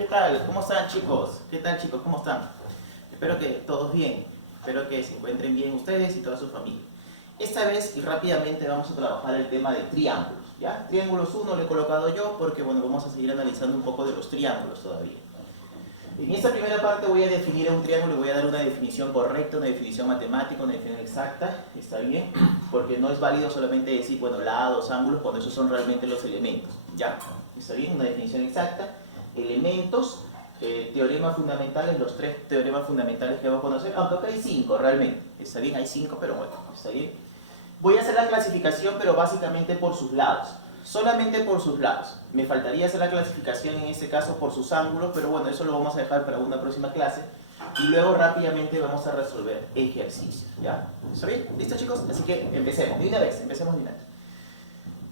¿Qué tal? ¿Cómo están, chicos? ¿Qué tal, chicos? ¿Cómo están? Espero que todos bien. Espero que se encuentren bien ustedes y toda su familia. Esta vez y rápidamente vamos a trabajar el tema de triángulos, ¿ya? Triángulos 1 lo he colocado yo porque, bueno, vamos a seguir analizando un poco de los triángulos todavía. En esta primera parte voy a definir un triángulo y voy a dar una definición correcta, una definición matemática, una definición exacta, ¿está bien? Porque no es válido solamente decir, bueno, lados, ángulos, cuando esos son realmente los elementos, ¿ya? ¿Está bien? Una definición exacta, elementos, teoremas fundamentales, los 3 teoremas fundamentales que vamos a conocer, aunque acá hay 5 realmente, ¿está bien? Hay 5, pero bueno, ¿está bien? Voy a hacer la clasificación, pero básicamente por sus lados. Solamente por sus lados. Me faltaría hacer la clasificación en este caso por sus ángulos, pero bueno, eso lo vamos a dejar para una próxima clase. Y luego rápidamente vamos a resolver ejercicios, ¿ya? ¿Está bien? ¿Listo, chicos? Así que empecemos de una vez, empecemos de una vez.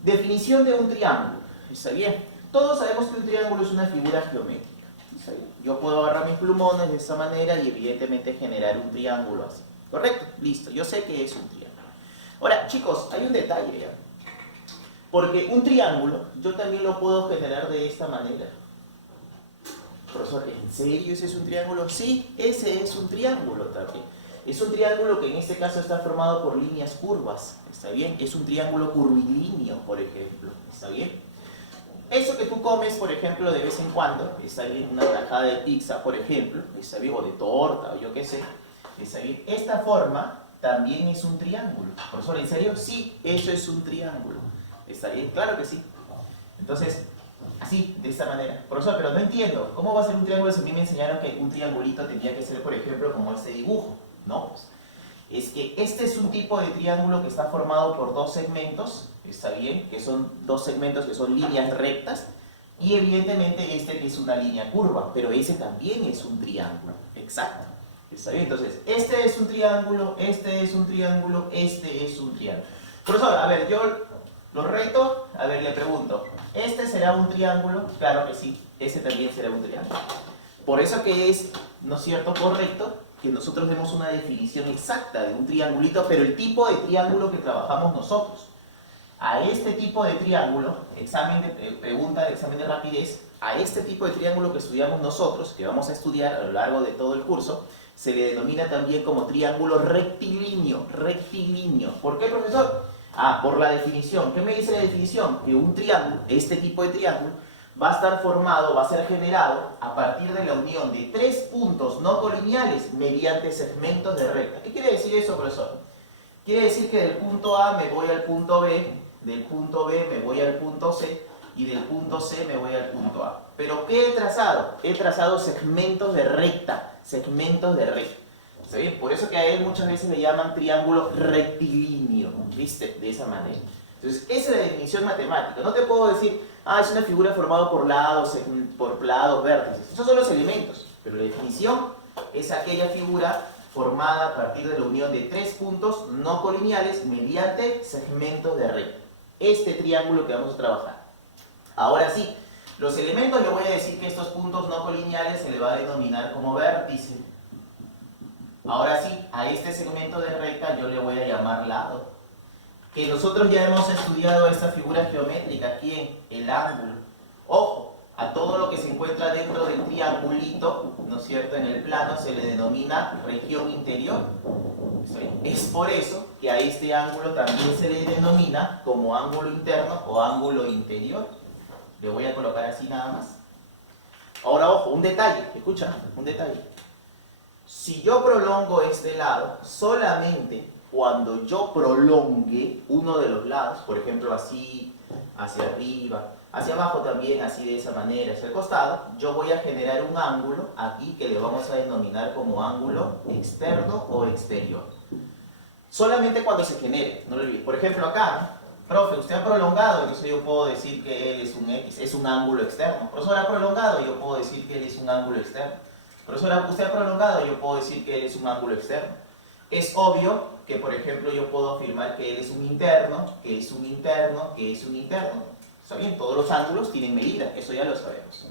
Definición de un triángulo, ¿está bien? Todos sabemos que un triángulo es una figura geométrica, ¿está bien? Yo puedo agarrar mis plumones de esta manera y evidentemente generar un triángulo así, ¿correcto? Listo, yo sé que es un triángulo. Ahora, chicos, hay un detalle, ¿ya? Porque un triángulo, yo también lo puedo generar de esta manera. Profesor, ¿en serio ese es un triángulo? Sí, ese es un triángulo también. Es un triángulo que en este caso está formado por líneas curvas, ¿está bien? Es un triángulo curvilíneo, por ejemplo, ¿está bien? Eso que tú comes, por ejemplo, de vez en cuando, ¿está bien? Una tajada de pizza, por ejemplo, ¿está bien? O de torta, o yo qué sé, ¿está bien? Esta forma también es un triángulo. Profesor, ¿en serio? Sí, eso es un triángulo. ¿Está bien? Claro que sí. Entonces, así, de esta manera. Profesor, pero no entiendo. ¿Cómo va a ser un triángulo si a mí me enseñaron que un triangulito tenía que ser, por ejemplo, como este dibujo? No, pues. Es que este es un tipo de triángulo que está formado por dos segmentos, ¿está bien? Que son dos segmentos que son líneas rectas. Y evidentemente este que es una línea curva, pero ese también es un triángulo. Exacto. ¿Está bien? Entonces, este es un triángulo, este es un triángulo, este es un triángulo. Profesor, a ver, yo lo reto, a ver, le pregunto, ¿este será un triángulo? Claro que sí, ese también será un triángulo. Por eso que es, ¿no es cierto?, correcto que nosotros demos una definición exacta de un triangulito, pero el tipo de triángulo que trabajamos nosotros. A este tipo de triángulo, pregunta de examen de rapidez, a este tipo de triángulo que estudiamos nosotros, que vamos a estudiar a lo largo de todo el curso, se le denomina también como triángulo rectilíneo, rectilíneo. ¿Por qué, profesor? Ah, por la definición. ¿Qué me dice la definición? Que un triángulo, este tipo de triángulo, va a estar formado, va a ser generado a partir de la unión de 3 puntos no colineales mediante segmentos de recta. ¿Qué quiere decir eso, profesor? Quiere decir que del punto A me voy al punto B, del punto B me voy al punto C y del punto C me voy al punto A. ¿Pero qué he trazado? He trazado segmentos de recta, segmentos de recta. ¿Está bien? Por eso que a él muchas veces le llaman triángulo rectilíneo, ¿viste? De esa manera. Entonces, esa es la definición matemática. No te puedo decir, ah, es una figura formada por lados, vértices. Esos son los elementos. Pero la definición es aquella figura formada a partir de la unión de 3 puntos no colineales mediante segmentos de recta. Este triángulo que vamos a trabajar. Ahora sí, los elementos le voy a decir que estos puntos no colineales se le va a denominar como vértice. Ahora sí, a este segmento de recta yo le voy a llamar lado. Que nosotros ya hemos estudiado esta figura geométrica, ¿quién? El ángulo. Ojo, a todo lo que se encuentra dentro del triangulito, ¿no es cierto?, en el plano se le denomina región interior. Es por eso que a este ángulo también se le denomina como ángulo interno o ángulo interior. Le voy a colocar así nada más. Ahora, ojo, un detalle, escucha, un detalle. Si yo prolongo este lado, solamente cuando yo prolongue uno de los lados, por ejemplo así, hacia arriba, hacia abajo también, así de esa manera, hacia el costado, yo voy a generar un ángulo aquí que le vamos a denominar como ángulo externo o exterior. Solamente cuando se genere, no lo olvides. Por ejemplo acá, profe, usted ha prolongado, entonces yo puedo decir que él es un X, es un ángulo externo. Profesor, ha prolongado, yo puedo decir que él es un ángulo externo. Profesor, usted ha prolongado, yo puedo decir que él es un ángulo externo. Es obvio que, por ejemplo, yo puedo afirmar que él es un interno, que es un interno, que es un interno. ¿Está bien? Todos los ángulos tienen medida, eso ya lo sabemos.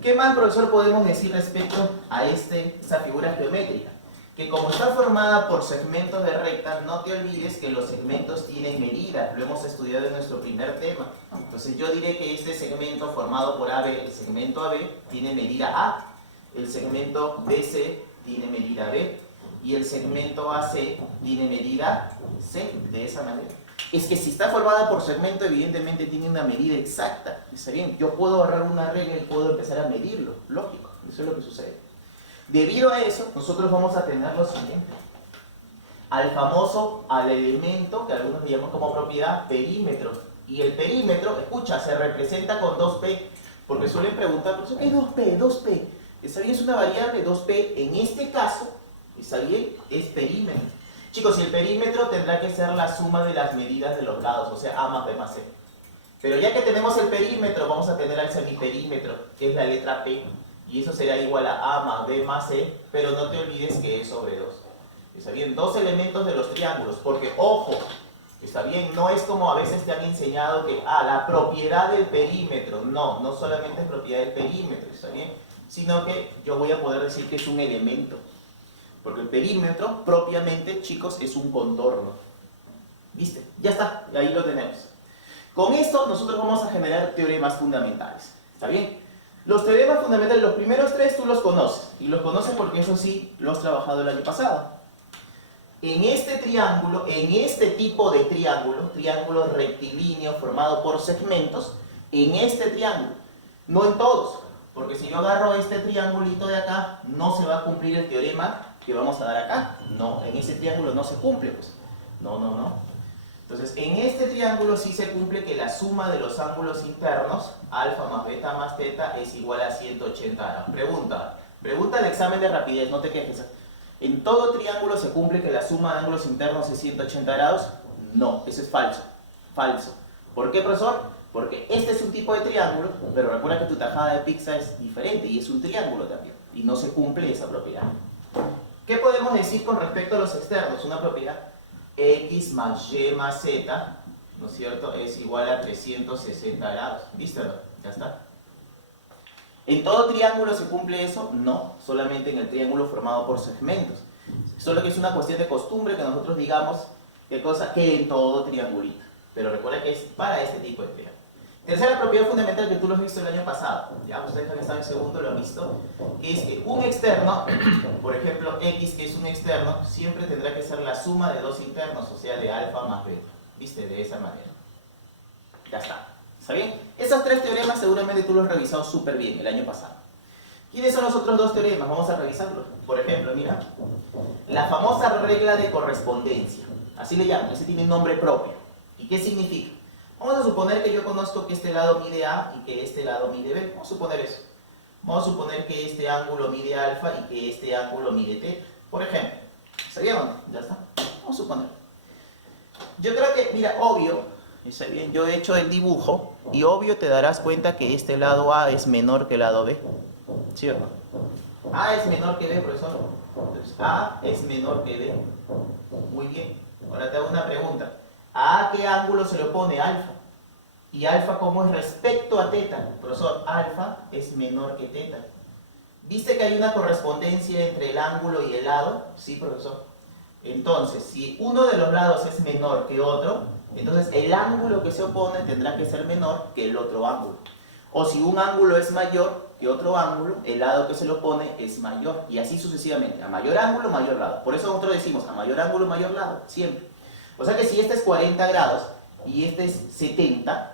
¿Qué más, profesor, podemos decir respecto a esta figura geométrica? que como está formada por segmentos de recta, no te olvides que los segmentos tienen medida, lo hemos estudiado en nuestro primer tema. Entonces yo diré que este segmento formado por AB, el segmento AB, tiene medida A, el segmento BC tiene medida B, y el segmento AC tiene medida C, de esa manera. Es que si está formada por segmento, evidentemente tiene una medida exacta, ¿está bien? Yo puedo agarrar una regla y puedo empezar a medirlo, lógico, eso es lo que sucede. Debido a eso, nosotros vamos a tener lo siguiente. Al elemento, que algunos le llaman como propiedad, perímetro. Y el perímetro, escucha, se representa con 2P. Porque suelen preguntar, ¿por qué 2P? 2P. ¿Está bien? Es una variable 2P. En este caso, ¿está bien? Es perímetro. Chicos, y el perímetro tendrá que ser la suma de las medidas de los lados, o sea, A más B más C. Pero ya que tenemos el perímetro, vamos a tener al semiperímetro, que es la letra P. Y eso será igual a A más B más C, pero no te olvides que es sobre 2. ¿Está bien? Dos elementos de los triángulos, porque, ojo, ¿está bien? No es como a veces te han enseñado que, la propiedad del perímetro. No, no solamente es propiedad del perímetro, ¿está bien? Sino que yo voy a poder decir que es un elemento. Porque el perímetro, propiamente, chicos, es un contorno. ¿Viste? Ya está, ahí lo tenemos. Con esto nosotros vamos a generar teoremas fundamentales. ¿Está bien? Los teoremas fundamentales, los primeros 3 tú los conoces. Y los conoces porque eso sí lo has trabajado el año pasado. En este triángulo, en este tipo de triángulo rectilíneo formado por segmentos, en este triángulo, no en todos, porque si yo agarro este triangulito de acá, no se va a cumplir el teorema que vamos a dar acá. No, en ese triángulo no se cumple, pues. No. Entonces, en este triángulo sí se cumple que la suma de los ángulos internos, alfa más beta más teta, es igual a 180 grados. Pregunta del examen de rapidez, no te quejes. ¿En todo triángulo se cumple que la suma de ángulos internos es 180 grados? No, eso es falso. Falso. ¿Por qué, profesor? Porque este es un tipo de triángulo, pero recuerda que tu tajada de pizza es diferente y es un triángulo también. Y no se cumple esa propiedad. ¿Qué podemos decir con respecto a los externos? Una propiedad. X más Y más Z, ¿no es cierto? Es igual a 360 grados. ¿Viste? Ya está. ¿En todo triángulo se cumple eso? No, solamente en el triángulo formado por segmentos. Solo que es una cuestión de costumbre que nosotros digamos qué cosa que en todo triangulito. Pero recuerda que es para este tipo de triángulo. Tercera propiedad fundamental que tú lo has visto el año pasado, ya ustedes que están en segundo lo han visto, que es que un externo, por ejemplo X que es un externo, siempre tendrá que ser la suma de dos internos, o sea de alfa más beta. ¿Viste? De esa manera. Ya está. ¿Está bien? Esos 3 teoremas seguramente tú los has revisado súper bien el año pasado. ¿Quiénes son los otros 2 teoremas? Vamos a revisarlos. Por ejemplo, mira, la famosa regla de correspondencia. Así le llaman, ese tiene un nombre propio. ¿Y qué significa? Vamos a suponer que yo conozco que este lado mide A y que este lado mide B. Vamos a suponer eso. Vamos a suponer que este ángulo mide alfa y que este ángulo mide teta. Por ejemplo. ¿Está bien o no? Ya está. Vamos a suponer. Yo creo que, mira, obvio, está bien, yo he hecho el dibujo y obvio te darás cuenta que este lado A es menor que el lado B. ¿Sí o no? A es menor que B, profesor. Entonces, A es menor que B. Muy bien. Ahora te hago una pregunta. ¿A qué ángulo se le opone? Alfa. ¿Y alfa cómo es respecto a teta? Profesor, alfa es menor que teta. ¿Viste que hay una correspondencia entre el ángulo y el lado? Sí, profesor. Entonces, si uno de los lados es menor que otro, entonces el ángulo que se opone tendrá que ser menor que el otro ángulo. O si un ángulo es mayor que otro ángulo, el lado que se le opone es mayor. Y así sucesivamente. A mayor ángulo, mayor lado. Por eso nosotros decimos a mayor ángulo, mayor lado. Siempre. O sea que si este es 40 grados y este es 70,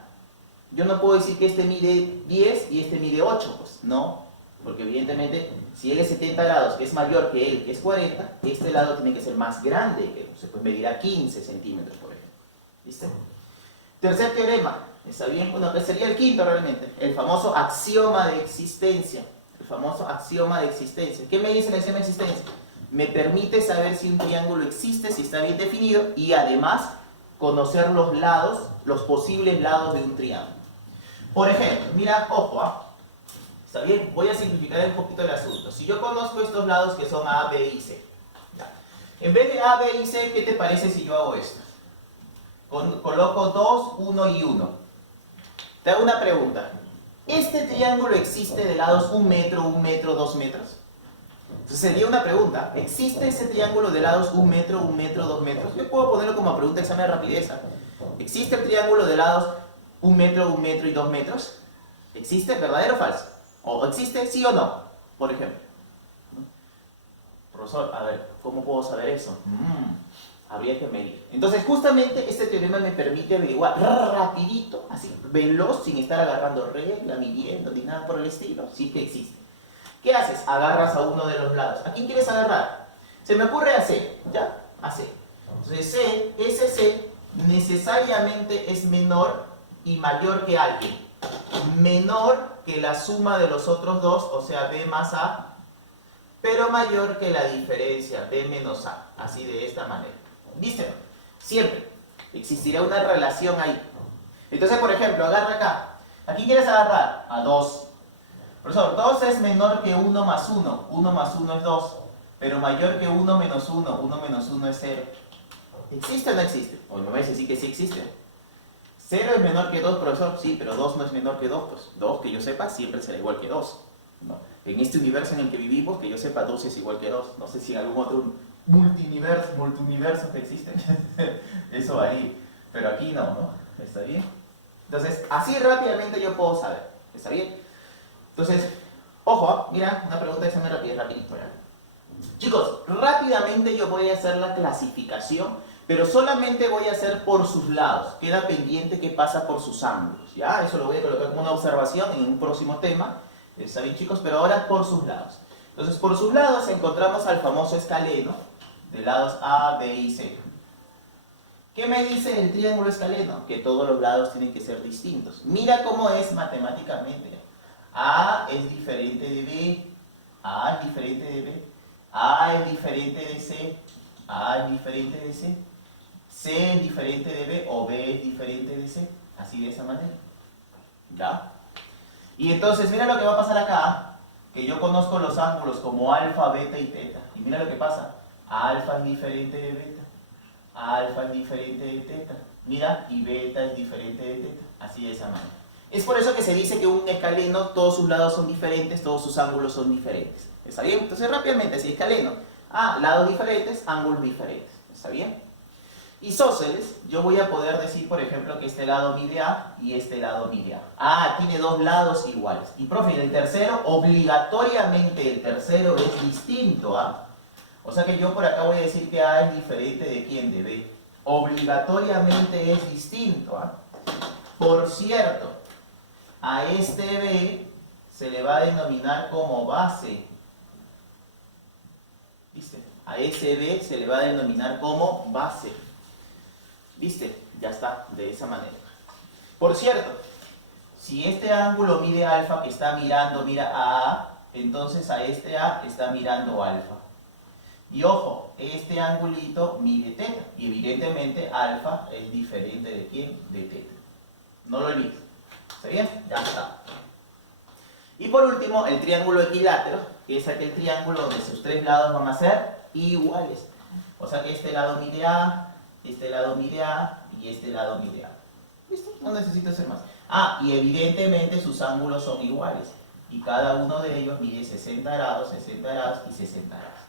yo no puedo decir que este mide 10 y este mide 8, pues no, porque evidentemente si él es 70 grados, que es mayor que él, que es 40, este lado tiene que ser más grande que él, se puede medir a 15 centímetros, por ejemplo. ¿Viste? Tercer teorema, ¿está bien? Bueno, sería el quinto realmente, el famoso axioma de existencia. El famoso axioma de existencia. ¿Qué me dice el axioma de existencia? Me permite saber si un triángulo existe, si está bien definido, y además conocer los lados, los posibles lados de un triángulo. Por ejemplo, mira, ojo, ¿está bien? Voy a simplificar un poquito el asunto. Si yo conozco estos lados que son A, B y C, ¿ya? En vez de A, B y C, ¿qué te parece si yo hago esto? Coloco 2, 1 y 1. Te hago una pregunta. ¿Este triángulo existe de lados 1 metro, 1 metro, 2 metros? Entonces sería una pregunta, ¿existe ese triángulo de lados 1 metro, 1 metro, 2 metros? Yo puedo ponerlo como pregunta de examen de rapidez. ¿Existe el triángulo de lados 1 metro, 1 metro y 2 metros? ¿Existe? ¿Verdadero o falso? ¿O existe sí o no? Por ejemplo. Profesor, a ver, ¿cómo puedo saber eso? Habría que medir. Entonces, justamente este teorema me permite averiguar rapidito, así, veloz, sin estar agarrando regla, midiendo, ni nada por el estilo, si es que existe. ¿Qué haces? Agarras a uno de los lados. ¿A quién quieres agarrar? Se me ocurre a C, ¿ya? A C. Entonces, C, ese C, necesariamente es menor y mayor que alguien. Menor que la suma de los otros dos, o sea, B más A, pero mayor que la diferencia, B menos A. Así de esta manera. ¿Viste? Siempre existirá una relación ahí. Entonces, por ejemplo, agarra acá. ¿A quién quieres agarrar? A 2. Profesor, 2 es menor que 1 más 1. 1 más 1 es 2. Pero mayor que 1 menos 1. 1 menos 1 es 0. ¿Existe o no existe? O me vais a decir que sí existe. 0 es menor que 2, profesor. Sí, pero 2 no es menor que 2. Pues 2, que yo sepa, siempre será igual que 2. ¿No? En este universo en el que vivimos, que yo sepa, 2 es igual que 2. No sé si en algún otro multiuniverso que existen. Eso ahí. Pero aquí no, ¿no? ¿Está bien? Entonces, así rápidamente yo puedo saber. ¿Está bien? Entonces, ojo, mira, una pregunta de examen rapidito, ¿ya? Chicos, rápidamente yo voy a hacer la clasificación, pero solamente voy a hacer por sus lados. Queda pendiente que pasa por sus ángulos, ¿ya? Eso lo voy a colocar como una observación en un próximo tema. ¿Está bien, chicos? Pero ahora por sus lados. Entonces, por sus lados encontramos al famoso escaleno de lados A, B y C. ¿Qué me dice el triángulo escaleno? Que todos los lados tienen que ser distintos. Mira cómo es matemáticamente. A es diferente de B, A es diferente de B, A es diferente de C, A es diferente de C, C es diferente de B o B es diferente de C. Así de esa manera. ¿Ya? Y entonces, mira lo que va a pasar acá, que yo conozco los ángulos como alfa, beta y teta. Y mira lo que pasa, alfa es diferente de beta, alfa es diferente de teta, mira, y beta es diferente de teta. Así de esa manera. Es por eso que se dice que un escaleno, todos sus lados son diferentes, todos sus ángulos son diferentes. ¿Está bien? Entonces rápidamente, si escaleno, lados diferentes, ángulos diferentes. ¿Está bien? Isósceles, yo voy a poder decir, por ejemplo, que este lado mide A y este lado mide A. Tiene dos lados iguales. Y profe, el tercero, obligatoriamente el tercero es distinto a. O sea que yo por acá voy a decir que A es diferente de quién, de B. Obligatoriamente es distinto a. Por cierto, a este B se le va a denominar como base. ¿Viste? A ese B se le va a denominar como base. ¿Viste? Ya está, de esa manera. Por cierto, si este ángulo mide alfa que está mirando, mira a A, entonces a este A está mirando alfa. Y ojo, este angulito mide teta. Y evidentemente alfa es diferente de quién? De teta. No lo olvides. ¿Está bien? Ya está. Y por último, el triángulo equilátero, que es aquel triángulo donde sus tres lados van a ser iguales. O sea que este lado mide A, este lado mide A y este lado mide A. ¿Listo? No necesito hacer más. Y evidentemente sus ángulos son iguales. Y cada uno de ellos mide 60 grados, 60 grados y 60 grados.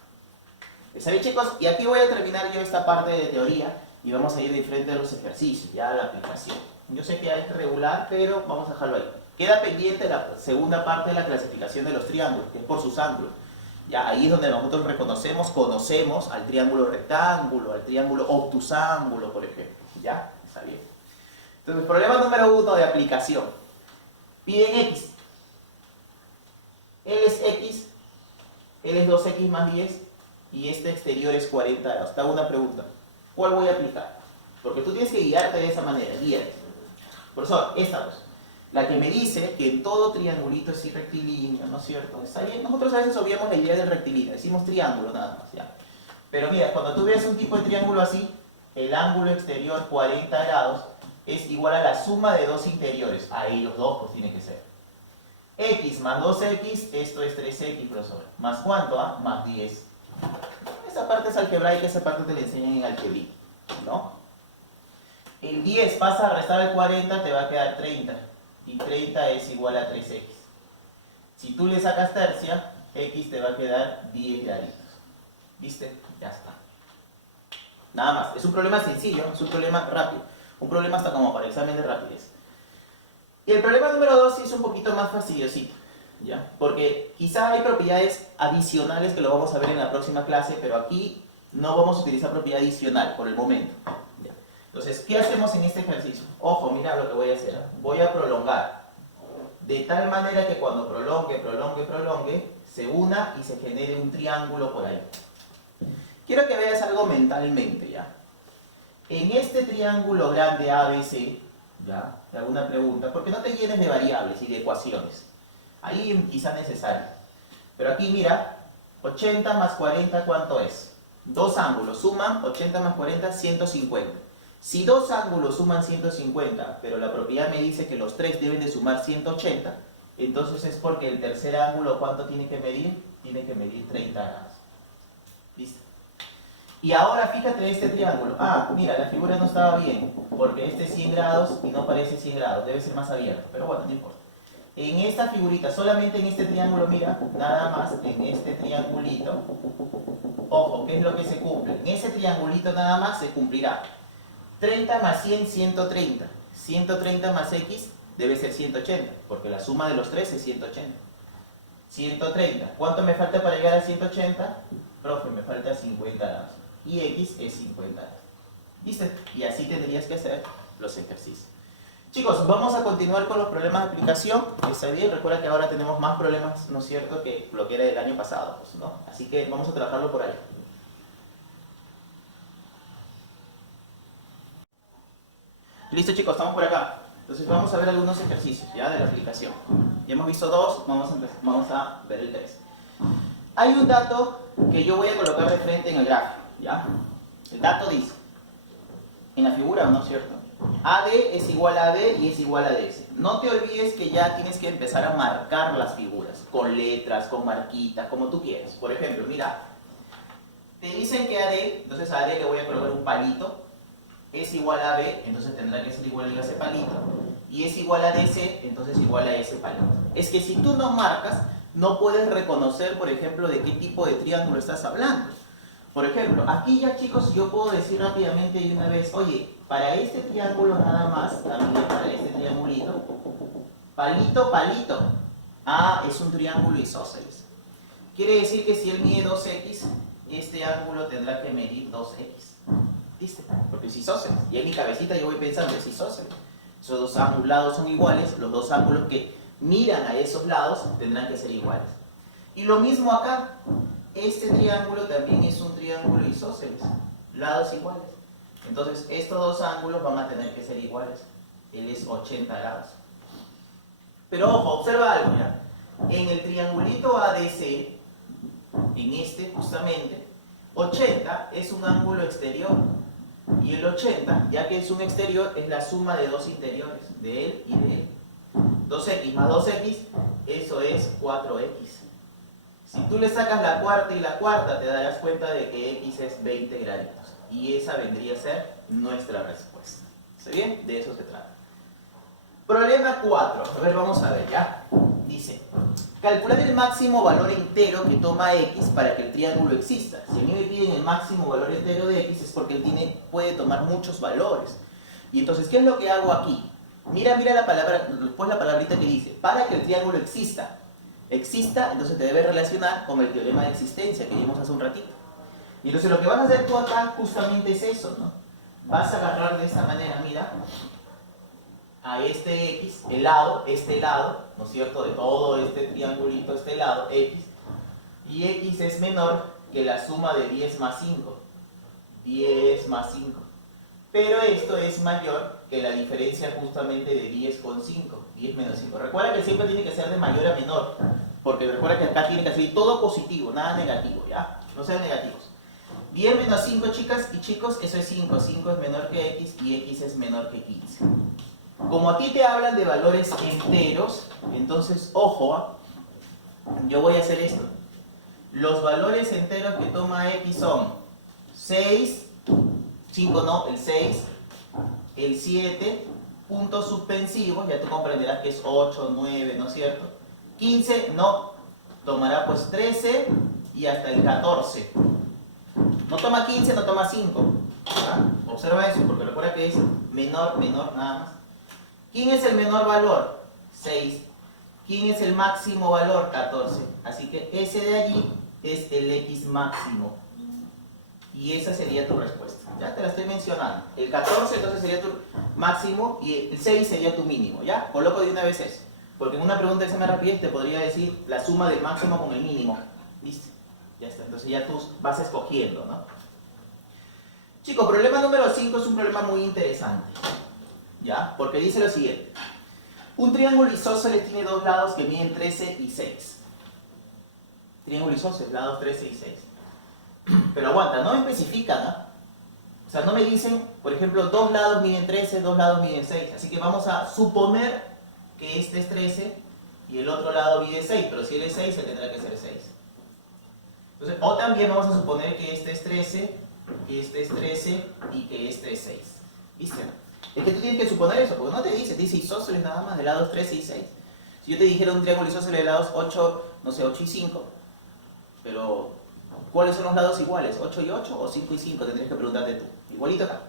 ¿Está bien, chicos? Y aquí voy a terminar yo esta parte de teoría y vamos a ir de frente a los ejercicios, ya a la aplicación. Yo sé que hay que regular, pero vamos a dejarlo ahí. Queda pendiente la segunda parte de la clasificación de los triángulos, que es por sus ángulos. Ya, ahí es donde nosotros conocemos al triángulo rectángulo, al triángulo obtusángulo, por ejemplo. ¿Ya? Está bien. Entonces, problema número 1 de aplicación. Piden X. Él es X, él es 2X más 10 y este exterior es 40 grados. Te hago una pregunta. ¿Cuál voy a aplicar? Porque tú tienes que guiarte de esa manera. Guíate. Profesor, esta dos. La que me dice que en todo triangulito es rectilíneo, ¿no es cierto? Está bien, nosotros a veces obviamos la idea del rectilíneo, decimos triángulo nada más, ¿ya? Pero mira, cuando tú ves un tipo de triángulo así, el ángulo exterior 40 grados es igual a la suma de dos interiores. Ahí los dos pues tienen que ser. X más 2X, esto es 3X, profesor. ¿Más cuánto? Más 10. Esa parte es algebraica, esa parte te la enseñan en algebrita, ¿no? El 10 pasa a restar el 40, te va a quedar 30. Y 30 es igual a 3X. Si tú le sacas tercia, X te va a quedar 10 graditos. ¿Viste? Ya está. Nada más. Es un problema sencillo, es un problema rápido. Un problema hasta como para examen de rapidez. Y el problema número 2 sí es un poquito más fastidiosito, ¿ya? Porque quizá hay propiedades adicionales que lo vamos a ver en la próxima clase, pero aquí no vamos a utilizar propiedad adicional por el momento. ¿Ya? Entonces, ¿qué hacemos en este ejercicio? Ojo, mira lo que voy a hacer. Voy a prolongar. De tal manera que cuando prolongue, se una y se genere un triángulo por ahí. Quiero que veas algo mentalmente, ¿ya? En este triángulo grande ABC, ¿ya? Te hago una pregunta, porque no te llenes de variables y de ecuaciones. Ahí quizá necesario. Pero aquí mira, 80 más 40, ¿cuánto es? Dos ángulos suman 80 más 40, 150. Si dos ángulos suman 150, pero la propiedad me dice que los tres deben de sumar 180, entonces es porque el tercer ángulo, ¿cuánto tiene que medir? Tiene que medir 30 grados. ¿Listo? Y ahora fíjate este triángulo. Ah, mira, la figura no estaba bien, porque este es 100 grados y no parece 100 grados, debe ser más abierto, pero bueno, no importa. En esta figurita, solamente en este triángulo, mira, nada más, en este triangulito, ojo, ¿qué es lo que se cumple? En ese triangulito nada más se cumplirá 30 más 100, 130. 130 más X debe ser 180, porque la suma de los tres es 180. 130. ¿Cuánto me falta para llegar a 180? Profe, me falta 50 grados. Y X es 50 grados. ¿Viste? Y así tendrías que hacer los ejercicios. Chicos, vamos a continuar con los problemas de aplicación. Está bien, recuerda que ahora tenemos más problemas, ¿no es cierto?, que lo que era del año pasado, pues, ¿no? Así que vamos a trabajarlo por ahí. Listo, chicos, estamos por acá. Entonces vamos a ver algunos ejercicios, ¿ya?, de la aplicación. Ya hemos visto dos, vamos a ver el 3. Hay un dato que yo voy a colocar de frente en el gráfico, ¿ya? El dato dice, en la figura, ¿no es cierto?, AD es igual a AD y es igual a DS. No te olvides que ya tienes que empezar a marcar las figuras, con letras, con marquitas, como tú quieras. Por ejemplo, mira, te dicen que AD, entonces a AD le voy a colocar un palito, es igual a B, entonces tendrá que ser igual a ese palito, y es igual a DC, entonces igual a ese palito. Es que si tú no marcas, no puedes reconocer, por ejemplo, de qué tipo de triángulo estás hablando. Por ejemplo, aquí ya, chicos, yo puedo decir rápidamente de una vez, oye, para este triángulo nada más, también para este triangulito, palito, palito, ah, es un triángulo isósceles. Quiere decir que si él mide 2x, este ángulo tendrá que medir 2x. ¿Viste? Porque es isósceles. Y en mi cabecita yo voy pensando, es isósceles. Esos dos lados son iguales, los dos ángulos que miran a esos lados tendrán que ser iguales. Y lo mismo acá, este triángulo también es un triángulo isósceles, lados iguales. Entonces estos dos ángulos van a tener que ser iguales. Él es 80 grados. Pero ojo, observa algo, ¿ya? En el triangulito ADC, en este justamente, 80 es un ángulo exterior. Y el 80, ya que es un exterior, es la suma de dos interiores, de él y de él. 2x más 2x, eso es 4x. Si tú le sacas la cuarta y la cuarta, te darás cuenta de que x es 20 graditos. Y esa vendría a ser nuestra respuesta. ¿Está bien? De eso se trata. Problema 4. A ver, vamos a ver, ¿ya? Dice, calcular el máximo valor entero que toma x para que el triángulo exista. Si a mí me piden el máximo valor entero de x es porque él puede tomar muchos valores. Y entonces, ¿qué es lo que hago aquí? Mira la palabra, después la palabrita que dice, para que el triángulo exista. Exista, entonces te debe relacionar con el teorema de existencia que vimos hace un ratito. Y entonces lo que vas a hacer tú acá justamente es eso, ¿no? Vas a agarrar de esta manera, mira, a este x, este lado, ¿no es cierto?, de todo este triangulito, este lado, x, y x es menor que la suma de 10 más 5. 10 más 5. Pero esto es mayor que la diferencia justamente de 10 con 5. 10 menos 5. Recuerda que siempre tiene que ser de mayor a menor, porque recuerda que acá tiene que ser todo positivo, nada negativo, ¿ya? No sean negativos. 10 menos 5, chicas y chicos, eso es 5. 5 es menor que x y x es menor que 15. Como aquí te hablan de valores enteros, entonces, ojo, yo voy a hacer esto. Los valores enteros que toma x son 6, 5 no, el 6, el 7, puntos suspensivos, ya tú comprenderás que es 8, 9, ¿no es cierto? 15, no, tomará pues 13 y hasta el 14. No toma 15, no toma 5. ¿Ah? Observa eso, porque recuerda que es menor, menor, nada más. ¿Quién es el menor valor? 6. ¿Quién es el máximo valor? 14. Así que ese de allí es el X máximo. Y esa sería tu respuesta. Ya te la estoy mencionando. El 14 entonces sería tu máximo y el 6 sería tu mínimo. ¿Ya? Coloco de una vez eso. Porque en una pregunta de examen rapidez te podría decir la suma del máximo con el mínimo. ¿Listo? Ya está. Entonces ya tú vas escogiendo, ¿no? Chicos, problema número 5 es un problema muy interesante. ¿Ya? Porque dice lo siguiente. Un triángulo isósceles tiene dos lados que miden 13 y 6. Triángulo isósceles, lados 13 y 6. Pero aguanta, no me especifican, ¿no? O sea, no me dicen, por ejemplo, dos lados miden 13, dos lados miden 6. Así que vamos a suponer que este es 13 y el otro lado mide 6. Pero si él es 6, él tendrá que ser 6. Entonces, o también vamos a suponer que este es 13, que este es 13 y que este es 6. ¿Viste? Es que tú tienes que suponer eso, porque no te dice isósceles nada más de lados 13 y 6. Si yo te dijera un triángulo isósceles de lados 8, no sé, 8 y 5, pero ¿cuáles son los lados iguales? ¿8 y 8 o 5 y 5? Tendrías que preguntarte tú. Igualito acá.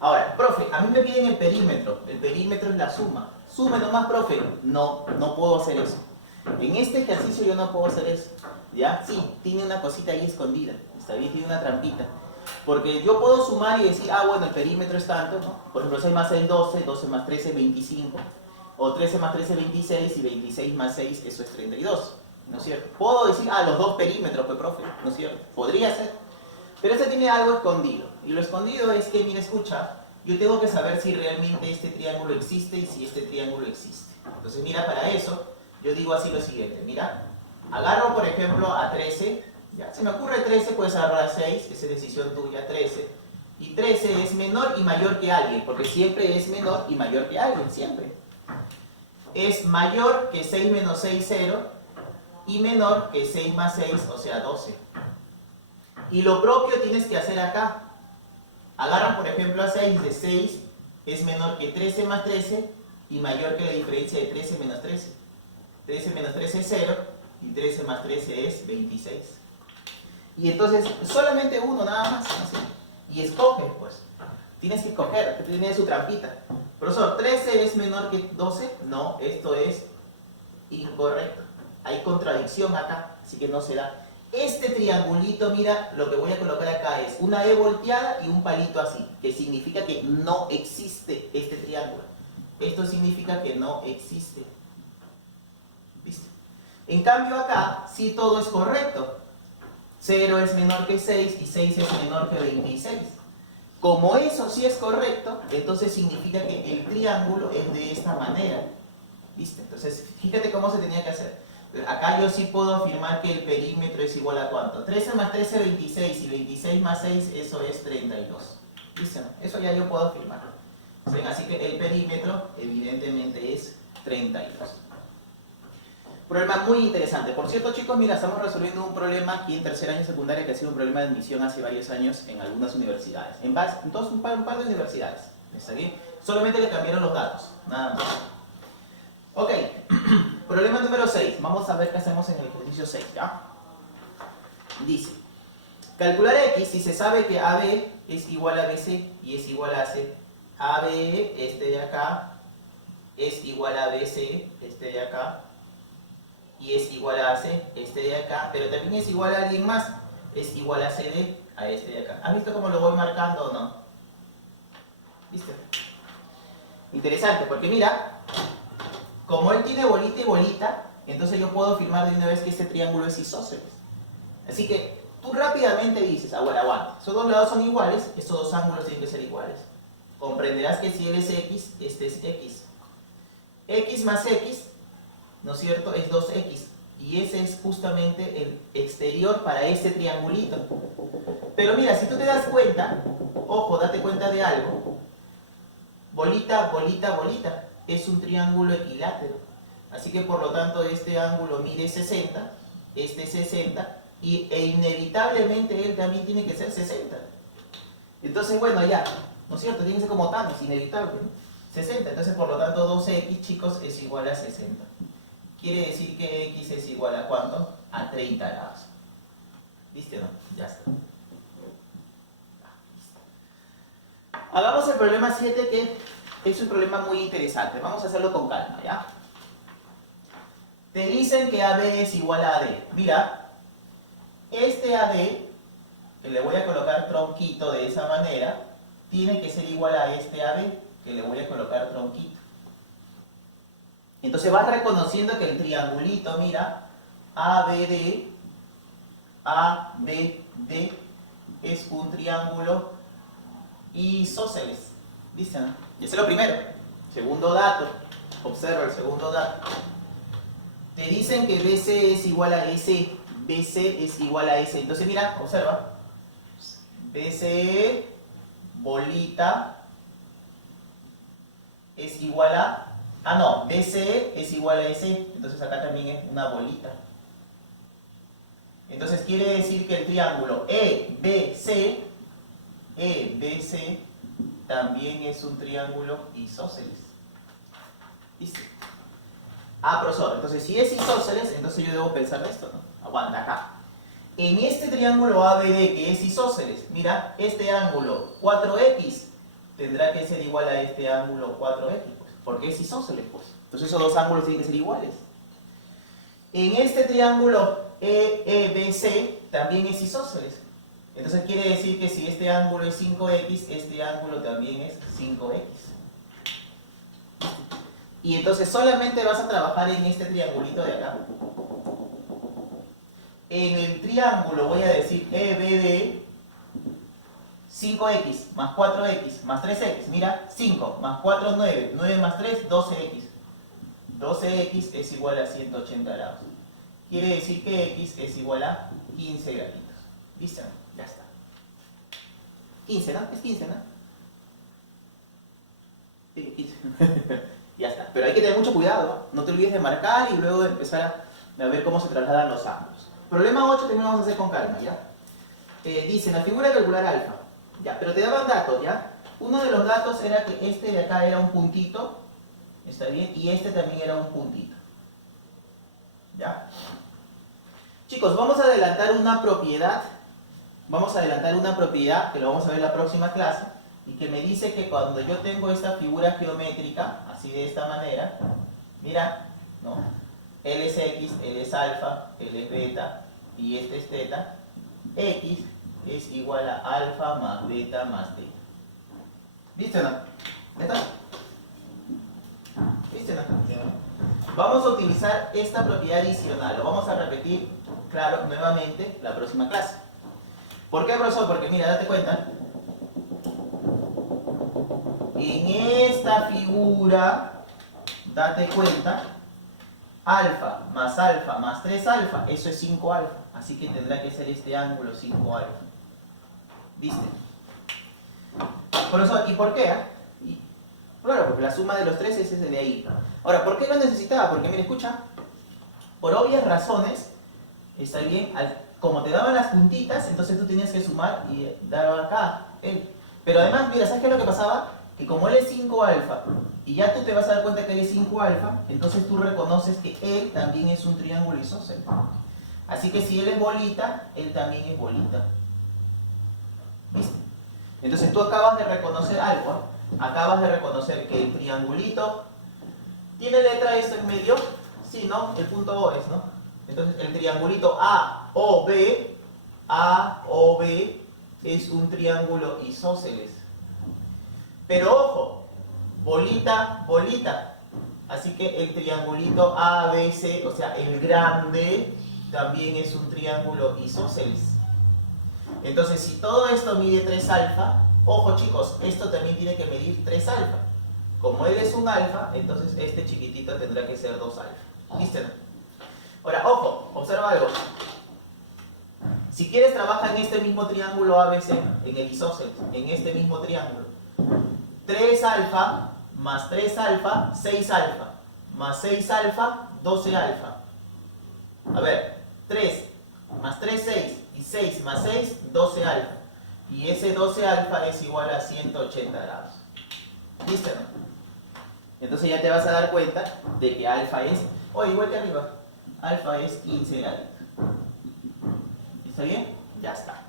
Ahora, profe, a mí me piden el perímetro. El perímetro es la suma. Sume nomás, profe. No, no puedo hacer eso. En este ejercicio yo no puedo hacer eso. ¿Ya? Sí, tiene una cosita ahí escondida. Está bien, tiene una trampita. Porque yo puedo sumar y decir, ah, bueno, el perímetro es tanto, ¿no? Por ejemplo, 6 más 6, 12, 12 más 13, 25. O 13 más 13, 26, y 26 más 6, eso es 32. ¿No es cierto? Puedo decir, ah, los dos perímetros, pues, profe, ¿no es cierto? Podría ser. Pero este tiene algo escondido. Y lo escondido es que, mira, escucha, yo tengo que saber si realmente este triángulo existe y si este triángulo existe. Entonces, mira, para eso, yo digo así lo siguiente. Mira, agarro, por ejemplo, a 13. Ya, se me ocurre 13, puedes agarrar a 6, esa es decisión tuya, 13. Y 13 es menor y mayor que alguien, porque siempre es menor y mayor que alguien, siempre. Es mayor que 6 menos 6, 0. Y menor que 6 más 6, o sea 12. Y lo propio tienes que hacer acá. Agarran por ejemplo a 6, de 6 es menor que 13 más 13 y mayor que la diferencia de 13 menos 13. 13 menos 13 es 0 y 13 más 13 es 26. Y entonces solamente uno nada más. Así. Y escoge pues. Tienes que escoger, que tiene su trampita. Profesor, ¿13 es menor que 12? No, esto es incorrecto. Hay contradicción acá, así que no se da. Este triangulito, mira, lo que voy a colocar acá es una E volteada y un palito así, que significa que no existe este triángulo. Esto significa que no existe. ¿Viste? En cambio acá, sí todo es correcto. 0 es menor que 6 y 6 es menor que 26. Como eso sí es correcto, entonces significa que el triángulo es de esta manera. ¿Viste? Entonces, fíjate cómo se tenía que hacer. Acá yo sí puedo afirmar que el perímetro es igual a ¿cuánto? 13 más 13, 26, y 26 más 6, eso es 32. ¿Viste? Eso ya yo puedo afirmar. ¿Sí? Así que el perímetro, evidentemente, es 32. Problema muy interesante. Por cierto, chicos, mira, estamos resolviendo un problema aquí en tercer año de secundaria que ha sido un problema de admisión hace varios años en algunas universidades. En un par de universidades. ¿Está bien? Solamente le cambiaron los datos. Nada más. Ok. Problema número 6. Vamos a ver qué hacemos en el ejercicio 6, ¿ya? Dice, calcular X si se sabe que AB es igual a BC y es igual a AC. AB, este de acá, es igual a BC, este de acá, y es igual a AC, este de acá, pero también es igual a alguien más, es igual a CD, a este de acá. ¿Has visto cómo lo voy marcando o no? ¿Viste? Interesante, porque mira, como él tiene bolita y bolita, entonces yo puedo afirmar de una vez que este triángulo es isósceles. Así que tú rápidamente dices, ahora aguanta, esos dos lados son iguales, estos dos ángulos tienen que ser iguales. Comprenderás que si él es X, este es X. X más X, ¿no es cierto?, es 2X. Y ese es justamente el exterior para este triangulito. Pero mira, si tú te das cuenta, ojo, date cuenta de algo. Bolita, bolita, bolita. Es un triángulo equilátero. Así que por lo tanto este ángulo mide 60, este 60, e inevitablemente él también tiene que ser 60. Entonces, bueno, ya, ¿no es cierto? Tiene que ser como Thanos, inevitable, ¿no? 60. Entonces, por lo tanto, 2x, chicos, es igual a 60. quiere decir que x es igual a ¿cuánto? A 30 grados. ¿Viste, no? Ya está. Hagamos el problema 7, que es un problema muy interesante. Vamos a hacerlo con calma, ¿ya? Te dicen que AB es igual a AD. Mira, este AD, que le voy a colocar tronquito de esa manera, tiene que ser igual a este AB, que le voy a colocar tronquito. Entonces vas reconociendo que el triangulito, mira, ABD es un triángulo isósceles. ¿Viste, no? Y ese es lo primero. Segundo dato, observa el segundo dato. Te dicen que BC es igual a S, BC es igual a S. Entonces mira, observa. BC bolita es igual a... Ah, no, BC es igual a S. Entonces acá también es una bolita. Entonces quiere decir que el triángulo EBC también es un triángulo isósceles. ¿Listo? Ah, profesor, entonces si es isósceles, entonces yo debo pensar esto, ¿no? Aguanta, acá. En este triángulo ABD que es isósceles, mira, este ángulo 4x tendrá que ser igual a este ángulo 4x, pues, porque es isósceles, pues. Entonces esos dos ángulos tienen que ser iguales. En este triángulo EEBC también es isósceles. Entonces quiere decir que si este ángulo es 5x, este ángulo también es 5x. Y entonces solamente vas a trabajar en este triangulito de acá. En el triángulo voy a decir EBD 5x más 4x más 3x. Mira, 5 más 4 es 9. 9 más 3, 12x. 12x es igual a 180 grados. Quiere decir que x es igual a 15 graditos. ¿Listo? Ya está. 15, ¿no? Es 15, ¿no? Sí, 15. Ya está. Pero hay que tener mucho cuidado, ¿no? No te olvides de marcar y luego de empezar a ver cómo se trasladan los ángulos. Problema 8 también lo vamos a hacer con calma, ¿ya? Dice, en la figura de calcular alfa. Ya, pero te daban datos, ¿ya? Uno de los datos era que este de acá era un puntito, ¿está bien? Y este también era un puntito. ¿Ya? Chicos, vamos a adelantar una propiedad. Vamos a adelantar una propiedad que lo vamos a ver en la próxima clase. Y que me dice que cuando yo tengo esta figura geométrica, así de esta manera, mira, ¿no? L es X, L es alfa, L es beta y este es teta. X es igual a alfa más beta más teta. ¿Viste o no? ¿Ya está? ¿Viste o no? Vamos a utilizar esta propiedad adicional. Lo vamos a repetir, claro, nuevamente la próxima clase. ¿Por qué, profesor? Porque mira, date cuenta. En esta figura, date cuenta, alfa más 3 alfa, eso es 5 alfa. Así que tendrá que ser este ángulo 5 alfa. ¿Viste? Profesor, ¿y por qué? Claro, porque la suma de los tres es ese de ahí. Ahora, ¿por qué lo necesitaba? Porque, mira, escucha, por obvias razones, está bien, como te daban las puntitas, entonces tú tenías que sumar y dar acá, él. Pero además, mira, ¿sabes qué es lo que pasaba? Que como él es 5 alfa, y ya tú te vas a dar cuenta que él es 5 alfa, entonces tú reconoces que él también es un triángulo isósceles. Así que si él es bolita, él también es bolita. ¿Viste? Entonces tú acabas de reconocer algo, ¿eh? Acabas de reconocer que el triangulito tiene letra esto en medio, sí, ¿no? El punto O es, ¿no? Entonces el triangulito AOB es un triángulo isósceles. Pero ojo, bolita, bolita. Así que el triangulito ABC, o sea, el grande, también es un triángulo isósceles. Entonces, si todo esto mide 3 alfa, ojo chicos, esto también tiene que medir 3 alfa. Como él es un alfa, entonces este chiquitito tendrá que ser 2 alfa. ¿Viste? Ahora, ojo, observa algo. Si quieres, trabaja en este mismo triángulo ABC, en el isósceles, en este mismo triángulo. 3 alfa más 3 alfa, 6 alfa. Más 6 alfa, 12 alfa. A ver, 3 más 3, 6. Y 6 más 6, 12 alfa. Y ese 12 alfa es igual a 180 grados. ¿Listo, no? Entonces ya te vas a dar cuenta de que alfa es O igual que arriba, alfa es 15 grados. ¿Está bien? Ya está.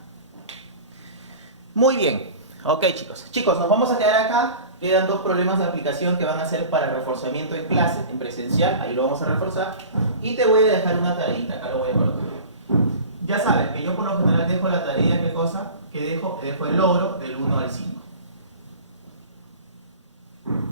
Muy bien. Ok, chicos. Chicos, nos vamos a quedar acá. Quedan dos problemas de aplicación que van a ser para reforzamiento en clase, en presencial. Ahí lo vamos a reforzar. Y te voy a dejar una tareita. Acá lo voy a colocar. Ya sabes que yo por lo general dejo la tarea, ¿qué cosa? Que dejo el logro del 1 al 5.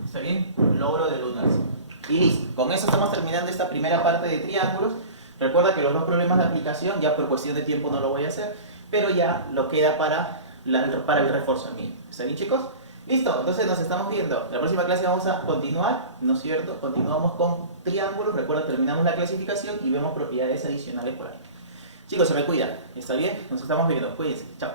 ¿Está bien? Logro del 1 al 5. Y listo. Con eso estamos terminando esta primera parte de triángulos. Recuerda que los dos problemas de aplicación, ya por cuestión de tiempo no lo voy a hacer, pero ya lo queda para el reforzamiento. ¿Está bien, chicos? Listo, entonces nos estamos viendo. La próxima clase vamos a continuar, ¿no es cierto? Continuamos con triángulos. Recuerda, terminamos la clasificación y vemos propiedades adicionales por ahí. Chicos, se me cuidan. ¿Está bien? Nos estamos viendo. Cuídense. Chao.